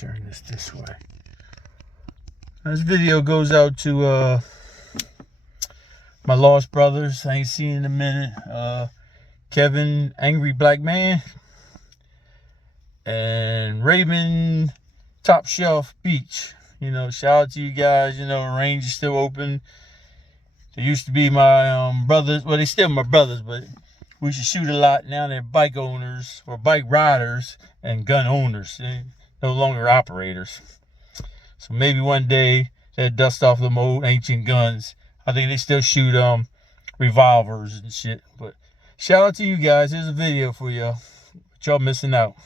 turn this way. This video goes out to my lost brothers I ain't seen in a minute. Kevin, Angry Black Man, and Raymond, Top Shelf Beach. You know, shout out to you guys. You know, range is still open. They used to be my brothers. Well, they still my brothers, but we used to shoot a lot. Now they're bike owners or bike riders and gun owners. They're no longer operators. So maybe one day they'll dust off them old ancient guns. I think they still shoot revolvers and shit. But shout out to you guys. Here's a video for y'all. But y'all missing out.